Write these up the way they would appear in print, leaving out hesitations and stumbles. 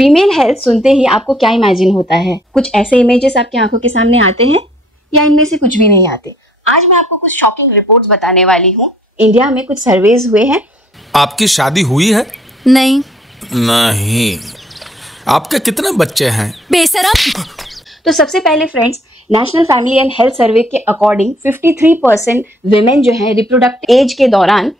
Female health सुनते ही आपको क्या इमेजिन होता है? कुछ ऐसे इमेजेस आपकी आंखों के सामने आते हैं या इनमें से कुछ भी नहीं आते? आज मैं आपको कुछ शॉकिंग रिपोर्ट्स बताने वाली हूँ। इंडिया में कुछ सर्वेज हुए हैं। आपकी शादी हुई है? नहीं। नहीं। आपके कितने बच्चे हैं? बेशरम। तो सबसे पहले friends, national family and health सर्वे के अकॉर्डिंग 53% विमेन जो है रिप्रोडक्टिव एज के दौरान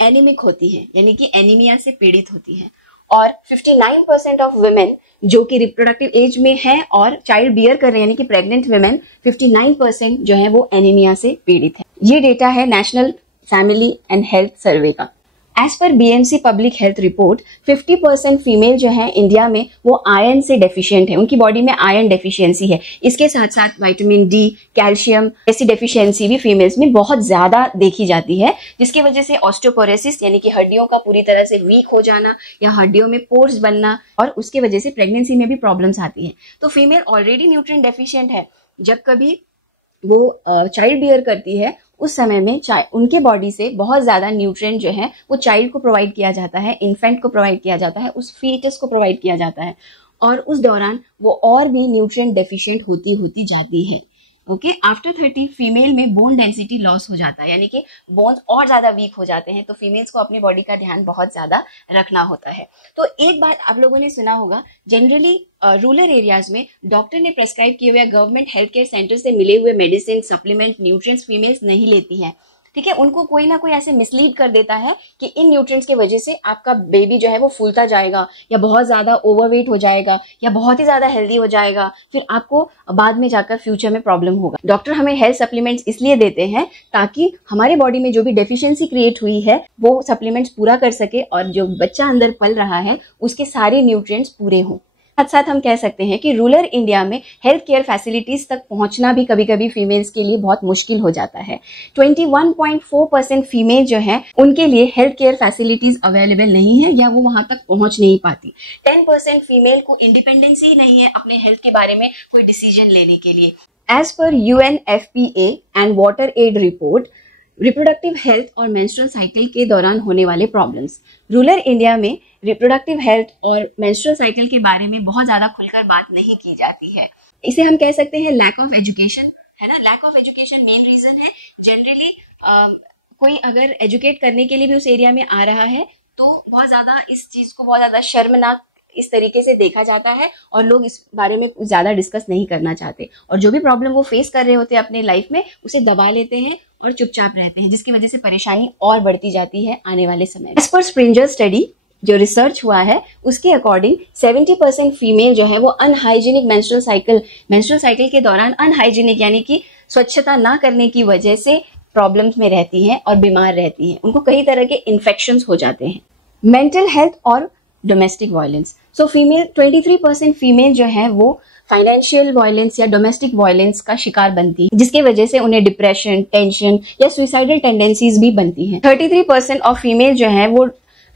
एनीमिक होती हैं, यानी कि एनीमिया से पीड़ित होती हैं। और 59% ऑफ वुमेन जो कि रिप्रोडक्टिव एज में है और चाइल्ड बियर कर रहे हैं, यानी कि प्रेग्नेंट वुमेन 59% जो है वो एनीमिया से पीड़ित है। ये डेटा है national family and health survey का। एज पर BMC public health report 50% female जो है इंडिया में वो आयरन से डेफिशिएंट है, उनकी बॉडी में आयरन डेफिशिएंसी है। इसके साथ साथ विटामिन डी, कैल्शियम ऐसी डेफिशिएंसी भी फीमेल्स में बहुत ज्यादा देखी जाती है, जिसकी वजह से ऑस्टियोपोरोसिस यानी कि हड्डियों का पूरी तरह से वीक हो जाना या हड्डियों में पोर्स बनना, और उसके वजह से प्रेगनेंसी में भी प्रॉब्लम्स आती है। तो फीमेल ऑलरेडी न्यूट्रिएंट डेफिशिएंट है। जब कभी वो चाइल्ड बियर करती है उस समय में उनके बॉडी से बहुत ज्यादा न्यूट्रिएंट जो है वो चाइल्ड को प्रोवाइड किया जाता है, इन्फेंट को प्रोवाइड किया जाता है, उस फीटस को प्रोवाइड किया जाता है, और उस दौरान वो और भी न्यूट्रिएंट डेफिशिएंट होती जाती है। ओके, आफ्टर 30 फीमेल में बोन डेंसिटी लॉस हो जाता है, यानी कि बोन्स और ज्यादा वीक हो जाते हैं। तो फीमेल्स को अपनी बॉडी का ध्यान बहुत ज्यादा रखना होता है। तो एक बात आप लोगों ने सुना होगा, जनरली रूरल एरियाज में डॉक्टर ने प्रेस्क्राइब किए हुए गवर्नमेंट हेल्थ केयर सेंटर से मिले हुए मेडिसिन, सप्लीमेंट, न्यूट्रिएंट्स फीमेल्स नहीं लेती हैं। ठीक है, उनको कोई ना कोई ऐसे मिसलीड कर देता है कि इन न्यूट्रिएंट्स की वजह से आपका बेबी जो है वो फूलता जाएगा या बहुत ज्यादा ओवरवेट हो जाएगा या बहुत ही ज्यादा हेल्दी हो जाएगा, फिर आपको बाद में जाकर फ्यूचर में प्रॉब्लम होगा। डॉक्टर हमें हेल्थ सप्लीमेंट्स इसलिए देते हैं ताकि हमारे बॉडी में जो भी डेफिशिएंसी क्रिएट हुई है वो सप्लीमेंट्स पूरा कर सके और जो बच्चा अंदर पल रहा है उसके सारे न्यूट्रिएंट्स पूरे हों। साथ साथ हम कह सकते हैं कि रूरल इंडिया में हेल्थ केयर फैसिलिटीज तक पहुंचना भी कभी कभी फीमेल्स के लिए बहुत मुश्किल हो जाता है। 21.4% फीमेल जो है उनके लिए हेल्थ केयर फैसिलिटीज अवेलेबल नहीं है या वो वहां तक पहुंच नहीं पाती। 10% फीमेल को इंडिपेंडेंसी नहीं है अपने हेल्थ के बारे में कोई डिसीजन लेने के लिए। एज पर UNFPA and Water Aid report, reproductive health और मेंस्ट्रुअल साइकिल के दौरान होने वाले प्रॉब्लम्स। रूरल इंडिया में रिप्रोडक्टिव हेल्थ और मेंस्ट्रुअल साइकिल के बारे में बहुत ज्यादा खुलकर बात नहीं की जाती है। इसे हम कह सकते हैं लैक ऑफ एजुकेशन, है ना। Lack of education main reason है। जनरली कोई अगर एजुकेट करने के लिए भी उस एरिया में आ रहा है तो बहुत ज्यादा इस चीज को बहुत ज्यादा शर्मनाक इस तरीके से देखा जाता है और लोग इस बारे में ज्यादा डिस्कस नहीं करना चाहते, और जो भी प्रॉब्लम वो फेस कर रहे होते हैं अपने लाइफ में उसे दबा लेते हैं और चुपचाप रहते हैं, जिसकी वजह से परेशानी और बढ़ती जाती है आने वाले समय में। एज पर स्प्रिंजर स्टडी जो रिसर्च हुआ है उसके अकॉर्डिंग 70% फीमेल जो है वो अनहाइजीनिक मेंस्ट्रुअल साइकिल के दौरान अनहाइजीनिक यानी कि स्वच्छता ना करने की वजह से प्रॉब्लम्स में रहती हैं और बीमार रहती हैं। उनको कई तरह के इन्फेक्शंस हो जाते हैं। मेंटल हेल्थ और domestic violence. So female 23% female जो है वो फाइनेंशियल वायलेंस या डोमेस्टिक वायलेंस का शिकार बनती है, जिसके वजह से उन्हें डिप्रेशन, टेंशन या सुइसाइडल टेंडेंसीज भी बनती हैं। 33% ऑफ फीमेल जो है वो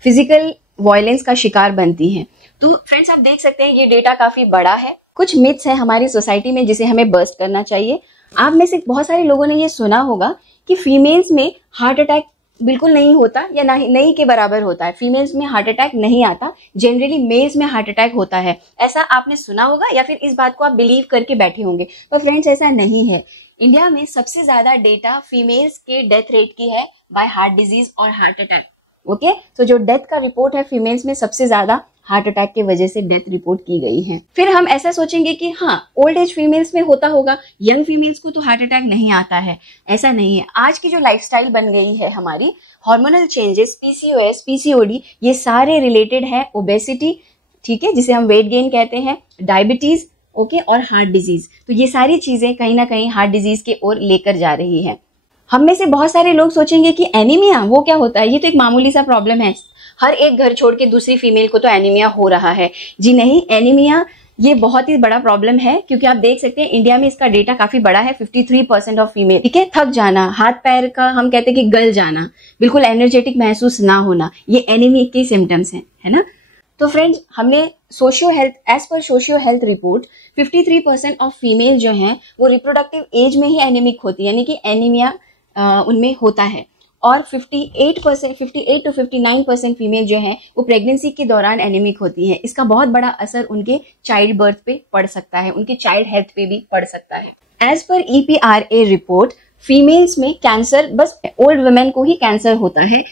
फिजिकल वायलेंस का शिकार बनती हैं। तो फ्रेंड्स आप देख सकते हैं ये डेटा काफी बड़ा है। कुछ मिथ्स है हमारी सोसाइटी में जिसे हमें बस्ट करना चाहिए। आप में से बहुत सारे लोगों ने ये सुना होगा कि फीमेल्स में हार्ट अटैक बिल्कुल नहीं होता या नहीं के बराबर होता है। फीमेल्स में हार्ट अटैक नहीं आता, जनरली मेल्स में हार्ट अटैक होता है। ऐसा आपने सुना होगा या फिर इस बात को आप बिलीव करके बैठे होंगे, तो फ्रेंड्स ऐसा नहीं है। इंडिया में सबसे ज्यादा डेटा फीमेल्स के डेथ रेट की है बाय हार्ट डिजीज और हार्ट अटैक। ओके, तो जो डेथ का रिपोर्ट है फीमेल्स में सबसे ज्यादा हार्ट अटैक की वजह से डेथ रिपोर्ट की गई है। फिर हम ऐसा सोचेंगे कि हाँ ओल्ड एज फीमेल्स में होता होगा, यंग फीमेल्स को तो हार्ट अटैक नहीं आता है। ऐसा नहीं है। आज की जो लाइफस्टाइल बन गई है हमारी, हार्मोनल चेंजेस, PCOS, PCOD, ये सारे रिलेटेड है ओबेसिटी, ठीक है, जिसे हम वेट गेन कहते हैं, डायबिटीज, ओके, और हार्ट डिजीज। तो ये सारी चीजें कहीं ना कहीं हार्ट डिजीज की ओर लेकर जा रही है। हम में से बहुत सारे लोग सोचेंगे कि एनीमिया वो क्या होता है, ये तो एक मामूली सा प्रॉब्लम है, हर एक घर छोड़ के दूसरी फीमेल को तो एनीमिया हो रहा है। जी नहीं, एनीमिया ये बहुत ही बड़ा प्रॉब्लम है, क्योंकि आप देख सकते हैं इंडिया में इसका डेटा काफी बड़ा है। 53% ऑफ फीमेल, ठीक है, थक जाना, हाथ पैर का हम कहते हैं कि गल जाना, बिल्कुल एनर्जेटिक महसूस ना होना, ये एनीमिया के सिम्टम्स हैं, है ना। तो फ्रेंड्स हमने एज पर socio health report 53% of female जो हैं वो रिप्रोडक्टिव एज में ही एनीमिक होती है, यानी कि एनीमिया उनमें होता है। और 58 to 59% फीमेल जो है वो प्रेगनेंसी के दौरान एनीमिक होती है। इसका बहुत बड़ा असर उनके चाइल्ड बर्थ पे पड़ सकता है, उनके चाइल्ड हेल्थ पे भी पड़ सकता है। एज पर EPRA रिपोर्ट, फीमेल्स में कैंसर बस ओल्ड वुमेन को ही कैंसर होता है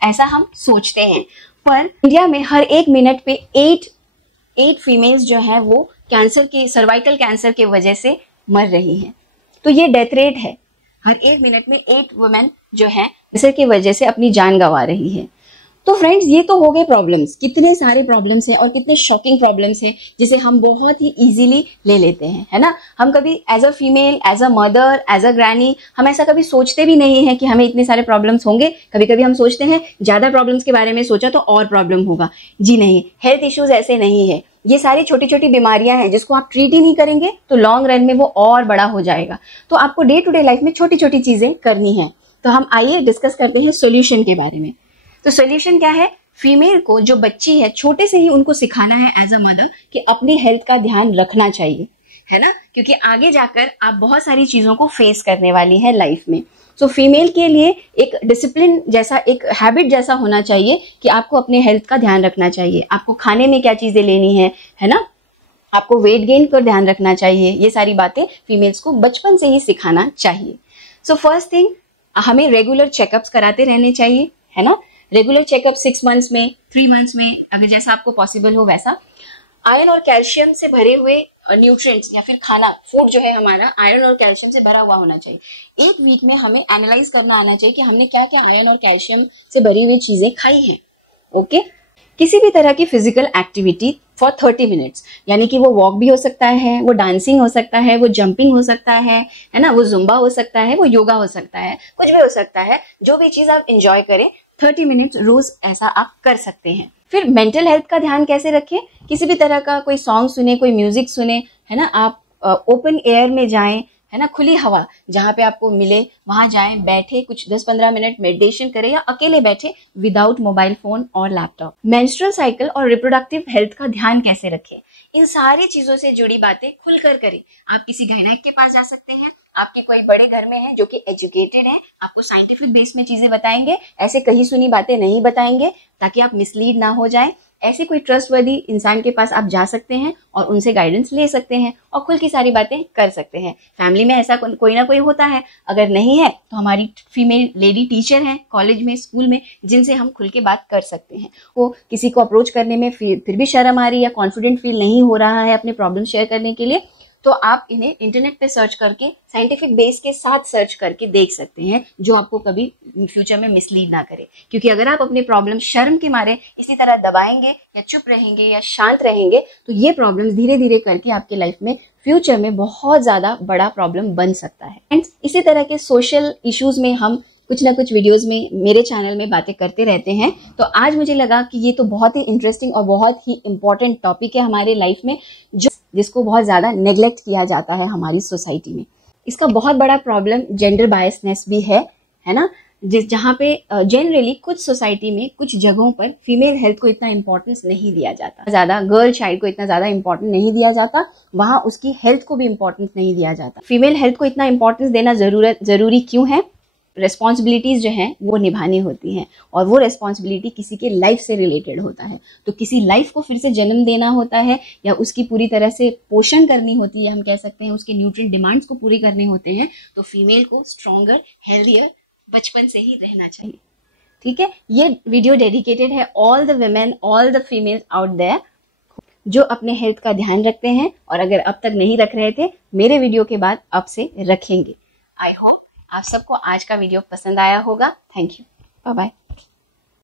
ऐसा हम सोचते हैं, पर इंडिया में हर 1 मिनट पे 8 फीमेल्स जो है वो कैंसर के, सर्वाइकल कैंसर के वजह से मर रही हैं। तो ये डेथ रेट है, हर 1 मिनट में 8 वुमेन जो है कैंसर की वजह से अपनी जान गंवा रही है। तो फ्रेंड्स, ये तो हो गए प्रॉब्लम्स, कितने सारे प्रॉब्लम्स हैं और कितने शॉकिंग प्रॉब्लम्स हैं जिसे हम बहुत ही इजीली ले लेते हैं, है ना। हम कभी as a female, as a mother, as a granny, हम ऐसा कभी सोचते भी नहीं है कि हमें इतने सारे प्रॉब्लम्स होंगे। कभी कभी हम सोचते हैं ज्यादा प्रॉब्लम्स के बारे में सोचा तो और प्रॉब्लम होगा। जी नहीं, हेल्थ इश्यूज ऐसे नहीं है। ये सारी छोटी छोटी बीमारियां हैं जिसको आप ट्रीट ही नहीं करेंगे तो लॉन्ग रन में वो और बड़ा हो जाएगा। तो आपको डे टू डे लाइफ में छोटी छोटी चीजें करनी है। तो हम आइए डिस्कस करते हैं सोल्यूशन के बारे में। तो सोल्यूशन क्या है? फीमेल को, जो बच्ची है, छोटे से ही उनको सिखाना है एज अ मदर कि अपनी हेल्थ का ध्यान रखना चाहिए, है ना, क्योंकि आगे जाकर आप बहुत सारी चीजों को फेस करने वाली है लाइफ में। सो फीमेल के लिए एक डिसिप्लिन जैसा, एक हैबिट जैसा होना चाहिए कि आपको अपने हेल्थ का ध्यान रखना चाहिए। आपको खाने में क्या चीजें लेनी है ना, आपको वेट गेन पर ध्यान रखना चाहिए। ये सारी बातें फीमेल्स को बचपन से ही सिखाना चाहिए। सो फर्स्ट थिंग, हमें रेगुलर चेकअप्स कराते रहने चाहिए, है ना। रेगुलर चेकअप 6 मंथ्स में, 3 मंथ्स में, अगर जैसा आपको पॉसिबल हो वैसा। आयरन और कैल्शियम से भरे हुए न्यूट्रिएंट्स या फिर खाना, फूड जो है हमारा आयरन और कैल्शियम से भरा हुआ होना चाहिए। 1 वीक में हमें एनालाइज करना आना चाहिए कि हमने क्या क्या आयरन और कैल्शियम से भरी हुई चीजें खाई हैं। ओके। किसी भी तरह की फिजिकल एक्टिविटी फॉर 30 मिनट्स, यानी कि वो वॉक भी हो सकता है, वो डांसिंग हो सकता है, वो जंपिंग हो सकता है ना, वो जुम्बा हो सकता है, वो योगा हो सकता है, कुछ भी हो सकता है। जो भी चीज आप इंजॉय करें, 30 मिनट्स रोज ऐसा आप कर सकते हैं। फिर मेंटल हेल्थ का ध्यान कैसे रखें? किसी भी तरह का कोई सॉन्ग सुने, कोई म्यूजिक सुने, है ना। आप ओपन एयर में जाएं, है ना, खुली हवा जहां पे आपको मिले वहां जाएं, बैठे कुछ 10-15 मिनट मेडिटेशन करें या अकेले बैठे विदाउट मोबाइल फोन और लैपटॉप। मेंस्ट्रुअल साइकिल और रिप्रोडक्टिव हेल्थ का ध्यान कैसे रखें? इन सारी चीजों से जुड़ी बातें खुलकर करें। आप किसी गायनेक के पास जा सकते हैं, आपके कोई बड़े घर में है जो कि एजुकेटेड है, आपको साइंटिफिक बेस में चीजें बताएंगे, ऐसे कहीं सुनी बातें नहीं बताएंगे ताकि आप मिसलीड ना हो जाए। ऐसे कोई ट्रस्टवर्दी इंसान के पास आप जा सकते हैं और उनसे गाइडेंस ले सकते हैं और खुल की सारी बातें कर सकते हैं। फैमिली में ऐसा कोई ना कोई होता है, अगर नहीं है तो हमारी फीमेल लेडी टीचर हैं कॉलेज में, स्कूल में, जिनसे हम खुल के बात कर सकते हैं। वो किसी को अप्रोच करने में फिर भी शर्म आ रही है या कॉन्फिडेंट फील नहीं हो रहा है अपने प्रॉब्लम शेयर करने के लिए, तो आप इन्हें इंटरनेट पे सर्च करके, साइंटिफिक बेस के साथ सर्च करके देख सकते हैं, जो आपको कभी फ्यूचर में मिसलीड ना करे। क्योंकि अगर आप अपने प्रॉब्लम शर्म के मारे इसी तरह दबाएंगे या चुप रहेंगे या शांत रहेंगे तो ये प्रॉब्लम्स धीरे धीरे करके आपके लाइफ में फ्यूचर में बहुत ज्यादा बड़ा प्रॉब्लम बन सकता है। एंड इसी तरह के सोशल इश्यूज में हम कुछ ना कुछ वीडियोस में मेरे चैनल में बातें करते रहते हैं। तो आज मुझे लगा कि ये तो बहुत ही इंटरेस्टिंग और बहुत ही इम्पोर्टेंट टॉपिक है हमारे लाइफ में, जिसको बहुत ज्यादा नेग्लेक्ट किया जाता है हमारी सोसाइटी में। इसका बहुत बड़ा प्रॉब्लम जेंडर बायसनेस भी है ना, जहाँ पे जनरली कुछ सोसाइटी में, कुछ जगहों पर फीमेल हेल्थ को इतना इंपॉर्टेंस नहीं दिया जाता, ज्यादा गर्ल चाइल्ड को इतना ज्यादा इंपॉर्टेंस नहीं दिया जाता, वहाँ उसकी हेल्थ को भी इंपॉर्टेंस नहीं दिया जाता। फीमेल हेल्थ को इतना इंपॉर्टेंस देना जरूरी क्यों है? रेस्पॉन्सिबिलिटीज जो हैं वो निभानी होती हैं और वो रेस्पॉन्सिबिलिटी किसी के लाइफ से रिलेटेड होता है। तो किसी लाइफ को फिर से जन्म देना होता है या उसकी पूरी तरह से पोषण करनी होती है, हम कह सकते हैं उसके न्यूट्रिएंट डिमांड्स को पूरी करने होते हैं। तो फीमेल को स्ट्रॉन्गर, हेल्दियर बचपन से ही रहना चाहिए। ठीक है, ये वीडियो डेडिकेटेड है all the women, all the females out there जो अपने हेल्थ का ध्यान रखते हैं और अगर अब तक नहीं रख रहे थे, मेरे वीडियो के बाद अब से रखेंगे। आई होप आप सबको आज का वीडियो पसंद आया होगा। Thank you, bye bye.